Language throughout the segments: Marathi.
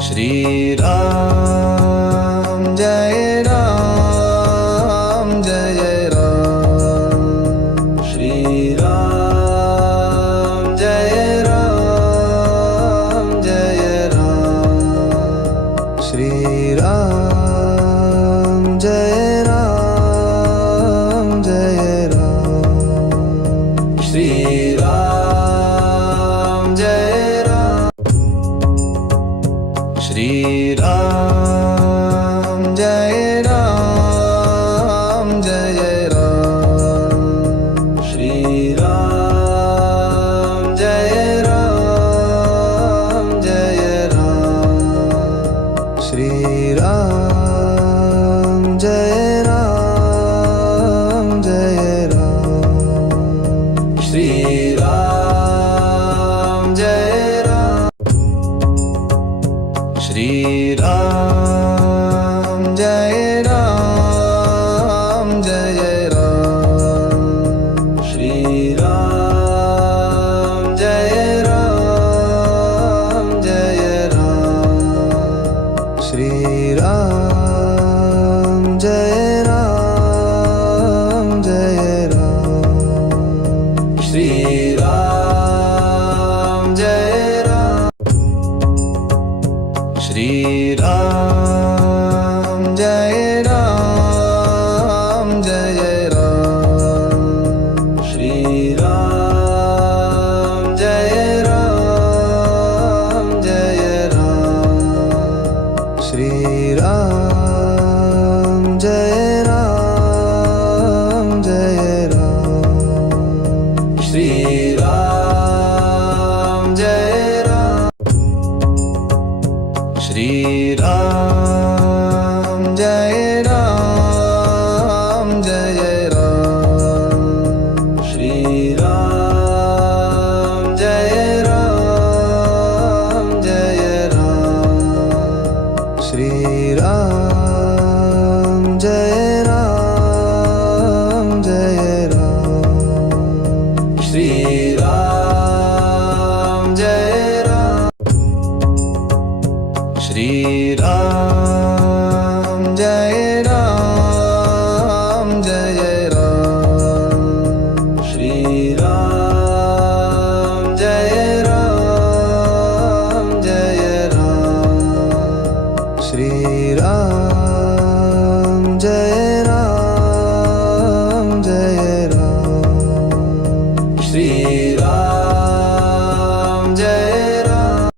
श्री राम जय राम जय राम। श्री राम जय राम जय राम। श्री राम जय राम जय राम। श्री राम जय राम। श्री राम जय राम जय राम। श्री राम जय राम जय राम। श्री राम जय राम जय राम। श्री राम जय राम। श्री राम जय राम जय राम। श्री राम जय राम जय राम। श्री राम जय राम जय राम। श्री राम जय राम। श्री राम जय राम जय राम। श्री राम जय राम जय राम। श्री राम जय राम जय राम। श्री राम जय राम। श्री राम जय राम जय राम। श्री राम जय राम जय राम। श्री राम जय राम जय राम। श्री राम जय राम। श्री राम जय राम जय राम। श्री राम जय राम जय राम। श्री राम जय राम जय राम। श्री राम जय राम।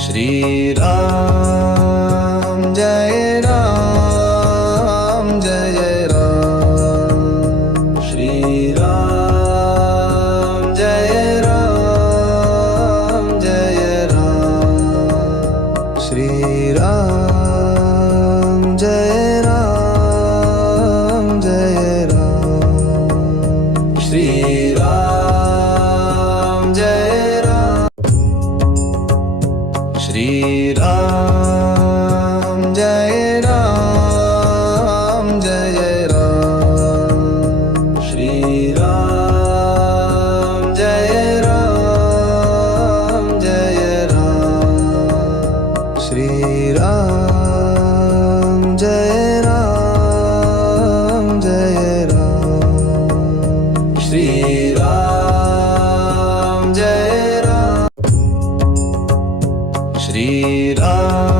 श्री राम जय राम जय राम। श्री राम जय राम जय राम। श्री राम जय राम जय राम। श्री राम जय राम। श्री राम जय राम जय राम। श्री राम जय राम जय राम। श्री राम जय राम जय राम। श्री राम जय राम। श्री राम